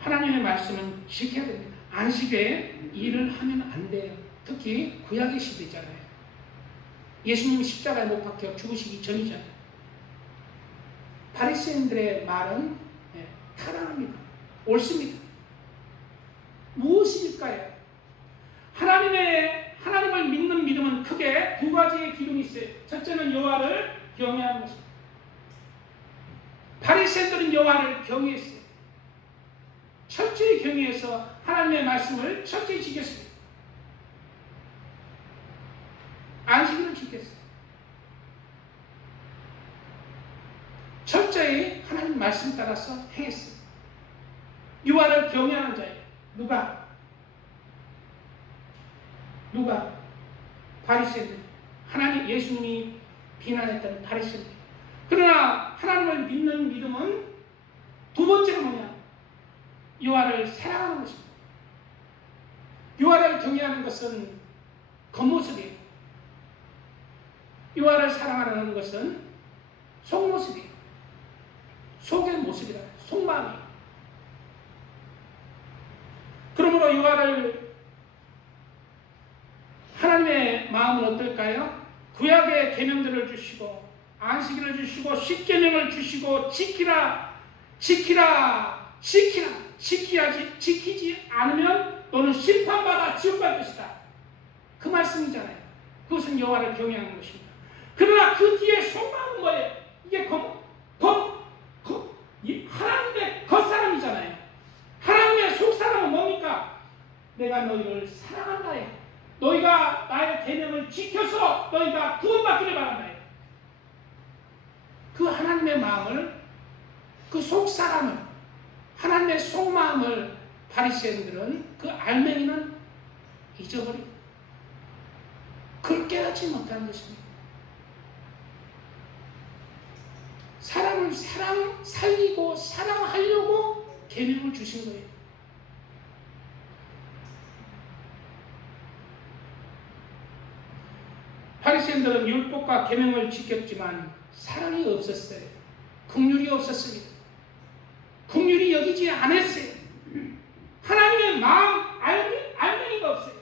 하나님의 말씀은 지켜야 됩니다. 안식에 일을 하면 안 돼요. 특히 구약의 시대잖아요. 예수님이 십자가에 못 박혀 죽으시기 전이잖아요. 바리새인들의 말은 타당합니다. 옳습니다. 무엇일까요? 하나님을 믿는 믿음은 크게 두 가지의 기준이 있어요. 첫째는 여호와를 경외하는 것입니다. 바리새인들은 여호와를 경외했어요. 철저히 경외해서 하나님의 말씀을 철저히 지켰습니다. 안식일을 지켰어요. 철저히 하나님 말씀 따라서 행했어요. 여호와를 경외하는 자예요. 누가? 바리새인들. 하나님, 예수님이 비난했던 바리새인들. 그러나 하나님을 믿는 믿음은 두 번째가 뭐냐? 여호와를 사랑하는 것입니다. 여호와를 경외하는 것은 겉모습이에요. 여호와를 사랑하는 것은 속모습이에요. 속의 모습이라, 속마음이에요. 그러므로 여호와를, 하나님의 마음은 어떨까요? 구약의 계명들을 주시고 안식일을 주시고 십계명을 주시고 지키라. 지키지 않으면 너는 심판받아 지옥 갈 것이다. 그 말씀이잖아요. 그것은 여호와를 경외하는 것입니다. 그러나 그 뒤에 속마음은 뭐예요? 이게 하나님의 겉사람이잖아요. 하나님의 속사람은 뭡니까? 내가 너희를 사랑한다요. 너희가 나의 계명을 지켜서 너희가 구원받기를 바란다요. 그 하나님의 마음을, 그 속사람을, 하나님의 속마음을 바리새인들은, 그 알맹이는 잊어버리고 그걸 깨닫지 못하는 것입니다. 사람을 살리고 사랑하려고 계명을 주신 거예요. 바리새인들은 율법과 계명을 지켰지만 사랑이 없었어요. 긍휼이 없었습니다. 긍휼이 여기지 않았어요. 하나님의 마음 알맹이가 없어요.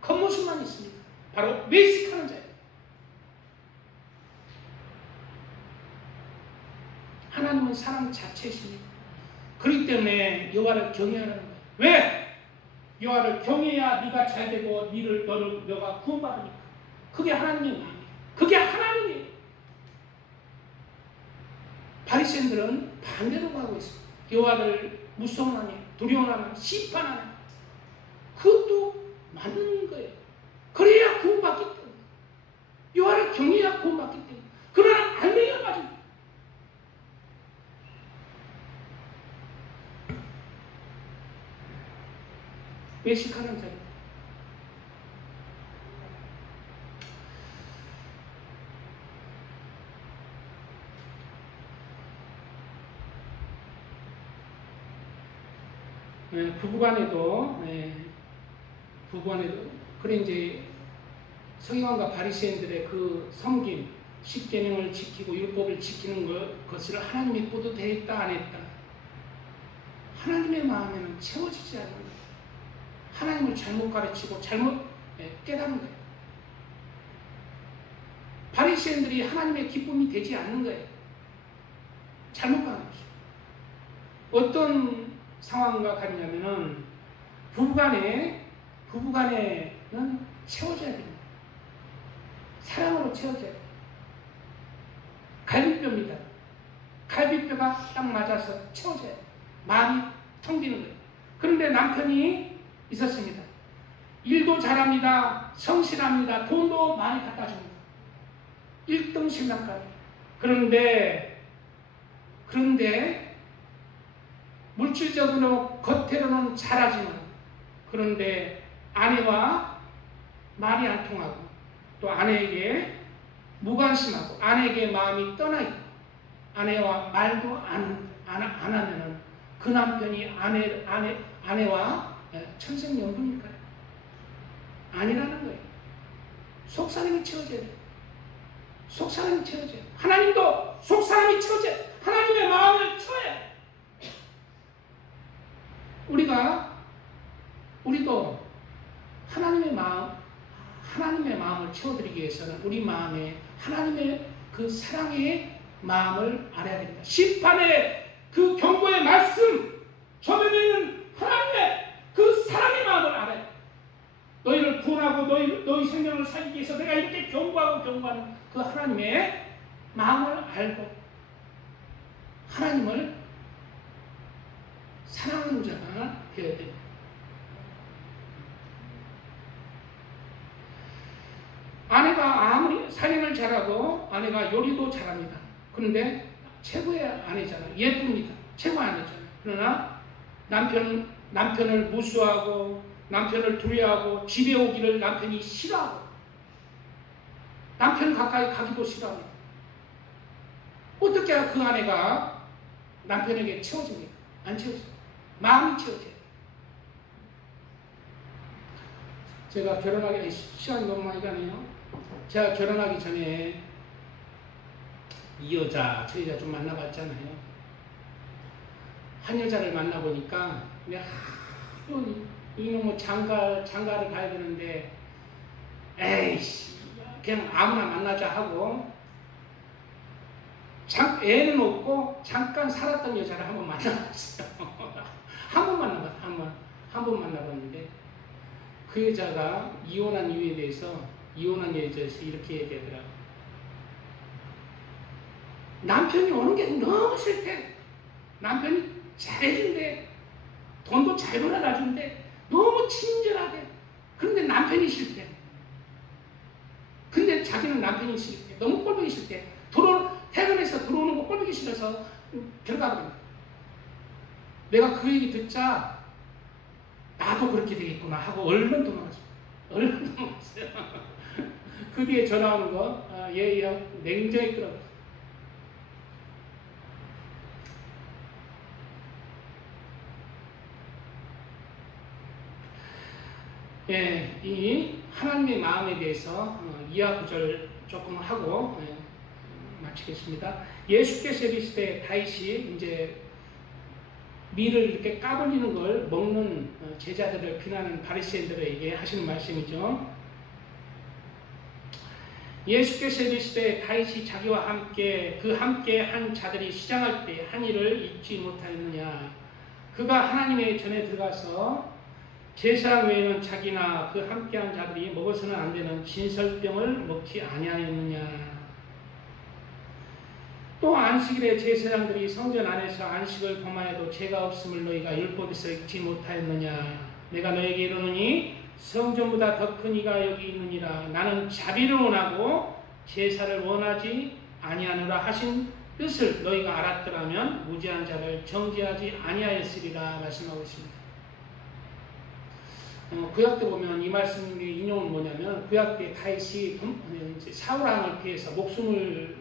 겉모습만 있습니다. 바로 외식하는 자예요. 하나님은 사랑 자체이십니다. 그렇기 때문에 여호와를 경외하라는 거예요. 왜? 여호와를 경외해야 네가 잘되고 너가 구원받으니까. 그게 하나님의 마음이에요. 그게 하나님이에요. 바리새인들은 반대로 가고 있습니다. 여호와를 무서워하니, 두려워하니, 시판하니. 그것도 맞는 거예요. 그래야 구원받기 때문에. 여호와를 경외해야 구원받기 때문에. 그러나 알맹이가 맞습니다. 외식하는 자입니다. 부부간에도 그래 이제 서기관과 바리새인들의 그 섬김, 십계명을 지키고 율법을 지키는 것을 하나님이 뿌듯했다 안 했다. 하나님의 마음에는 채워지지 않는 거예요. 하나님을 잘못 가르치고 잘못 깨닫는 거예요. 바리새인들이 하나님의 기쁨이 되지 않는 거예요. 잘못 가는 거죠. 어떤 상황과 같냐면은 부부간에는 채워져야 됩니다. 사랑으로 채워져야 돼요. 갈비뼈입니다. 갈비뼈가 딱 맞아서 채워져야 돼요. 마음이 텅 비는 거예요. 그런데 남편이 있었습니다. 일도 잘합니다. 성실합니다. 돈도 많이 갖다 줍니다. 1등 신랑까지. 그런데 물질적으로 겉으로는 잘하지만 그런데 아내와 말이 안 통하고 또 아내에게 무관심하고 아내에게 마음이 떠나 있고 아내와 말도 안 하면은 그 남편이 아내와 천생연분일까요? 아니라는 거예요. 속사람이 채워져야 돼요. 속사람이 채워져야 돼요. 하나님도 속사람이 채워져야 돼요. 하나님의 마음을 채워야 돼요. 우리도 하나님의 마음을 채워드리기 위해서는 우리 마음에 하나님의 그 사랑의 마음을 알아야 됩니다. 심판의 그 경고의 말씀, 저변에는 하나님의 그 사랑의 마음을 알아야 돼요. 너희를 구원하고 너희 생명을 살리기 위해서 내가 이렇게 경고하는 그 하나님의 마음을 알고 하나님을 사랑하는 자가 되어야 됩니다. 아내가 아무리 살림을 잘하고 아내가 요리도 잘합니다. 그런데 최고의 아내잖아요. 예쁩니다. 최고 아내잖아요. 그러나 남편을 무수하고 남편을 두려워하고 집에 오기를 남편이 싫어하고 남편 가까이 가기도 싫어합니다. 어떻게 그 아내가 남편에게 채워집니까? 안 채워져요. 마음이 채워져요. 제가 결혼하기 시간이 너무 많이 가네요. 제가 결혼하기 전에 이 여자, 저 여자 좀 만나봤잖아요. 한 여자를 만나보니까 내가 이놈의 장가를 가야 되는데 에이씨 그냥 아무나 만나자 하고 애는 없고 잠깐 살았던 여자를 한번 만나봤어요. 번 만나봤는데 그 여자가 이혼한 이유에 대해서 이혼한 여자에서 이렇게 얘기하더라고. 남편이 오는 게 너무 싫대. 남편이 잘해준대. 돈도 잘 벌어다 준대. 너무 친절하대. 그런데 남편이 싫대. 근데 자기는 남편이 싫대. 너무 꼴보기 싫대. 퇴근해서 들어오는 거 꼴보기 싫어서 들어가버린다. 내가 그 얘기 듣자 나도 그렇게 되겠구나 하고 얼른 도망갔어요. 얼른 도망갔어요. 그 뒤에 전화 오는 거 얘 냉정히 끌어갔어요. 예, 이 하나님의 마음에 대해서 이하 구절 조금 하고 마치겠습니다. 예수께서 있을 때 다윗이 이제 밀을 이렇게 까불리는 걸 먹는 제자들을 비난하는 바리새인들에게 하시는 말씀이죠. 예수께서 있을 때 다윗이 자기와 함께 한 자들이 시장할 때 한 일을 잊지 못하였느냐. 그가 하나님의 전에 들어가서 제사 외에는 자기나 그 함께한 자들이 먹어서는 안 되는 진설병을 먹지 아니하였느냐. 또 안식일에 제사장들이 성전 안에서 안식을 범하여도 죄가 없음을 너희가 율법에서 읽지 못하였느냐. 내가 너에게 이르노니 성전보다 더 큰 이가 여기 있느니라. 나는 자비를 원하고 제사를 원하지 아니하노라 하신 뜻을 너희가 알았더라면 무죄한 자를 정죄하지 아니하였으리라 말씀하고 있습니다. 구약 때 보면 이 말씀의 인용은 뭐냐면 구약 때 다윗이 사울왕을 피해서 목숨을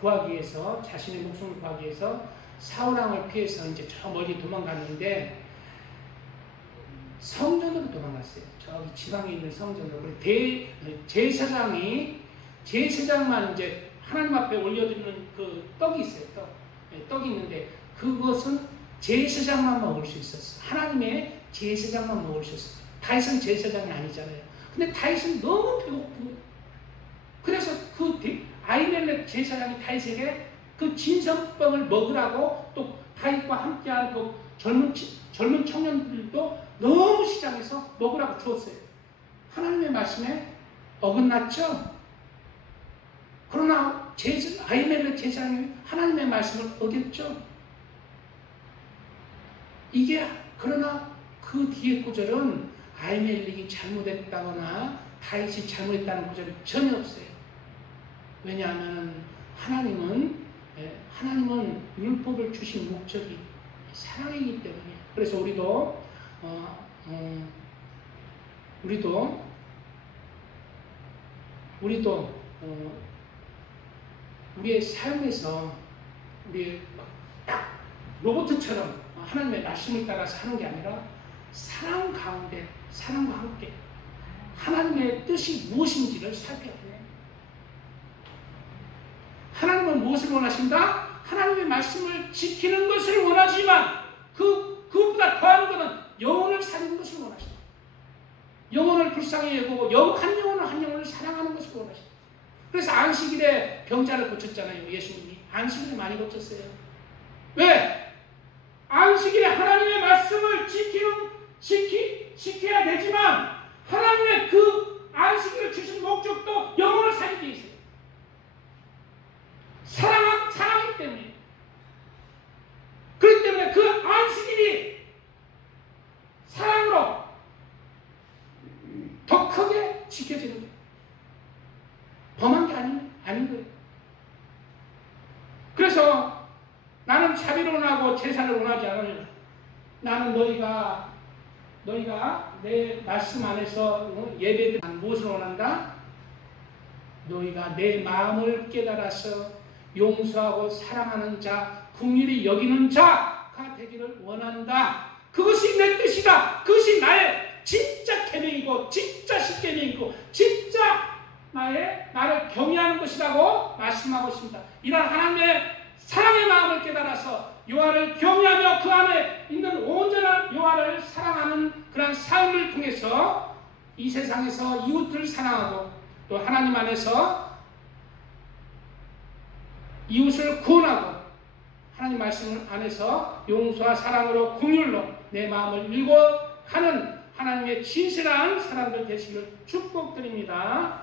구하기 위해서 자신의 목숨을 구하기 위해서 사울왕을 피해서 이제 저 멀리 도망갔는데 성전으로 도망갔어요. 저기 지방에 있는 성전으로. 제사장만 이제 하나님 앞에 올려드리는 그 떡이 있어요. 떡이 있는데 그것은 제사장만 먹을 수 있었어요. 하나님의 제사장만 먹을 수 있었어요. 다윗은 제사장이 아니잖아요. 근데 다윗은 너무 배고픈 거예요. 그래서 그 아히멜렉 제사장이 다윗에게 그 진설병을 먹으라고 또 다윗과 함께한 그 젊은 청년들도 너무 시장에서 먹으라고 주었어요. 하나님의 말씀에 어긋났죠? 그러나 아히멜렉 제사장이 하나님의 말씀을 어겼죠? 그러나 그 뒤에 구절은 아히멜렉이 잘못했다거나 다윗이 잘못했다는 구절이 전혀 없어요. 왜냐하면 하나님은 율법을 주신 목적이 사랑이기 때문에. 그래서 우리도 우리의 삶에서 우리의 딱 로봇처럼 하나님의 말씀을 따라서 하는 게 아니라 사랑 가운데 사랑과 함께 하나님의 뜻이 무엇인지를 살펴야 돼요. 하나님은 무엇을 원하신다? 하나님의 말씀을 지키는 것을 원하지만 그것보다 더한 것은 영혼을 살리는 것을 원하신다. 영혼을 불쌍히 여기고 한 영혼을 사랑하는 것을 원하신다. 그래서 안식일에 병자를 고쳤잖아요. 예수님이 안식일에 많이 고쳤어요. 왜? 안식일에 하나님의 말씀을 지켜야 되지만 하나님의 그 안식일을 주신 목적도 영혼을 살리기 위해서요. 사랑하기 때문에. 그렇기 때문에 그 안식일이 사랑으로 더 크게 지켜지는 거예요. 범한 게 아닌 거예요. 그래서 나는 자비를 원하고 제사를 원하지 않으려. 나는 너희가 내 말씀 안에서 예배드리는 무엇을 원한다? 너희가 내 마음을 깨달아서 용서하고 사랑하는 자, 긍휼히 여기는 자가 되기를 원한다. 그것이 내 뜻이다. 그것이 나의 진짜 계명이고 진짜 십계명이고 진짜 나를 경외하는 것이라고 말씀하고 있습니다. 이런 하나님의 사랑의 마음을 깨달아서 여호와를 경외하며 그 안에 있는 온전한 여호와를 사랑하는 그런 삶을 통해서 이 세상에서 이웃을 사랑하고 또 하나님 안에서 이웃을 구원하고 하나님 말씀 안에서 용서와 사랑으로 긍휼로 내 마음을 읽어가는 하나님의 진실한 사람들 되시기를 축복드립니다.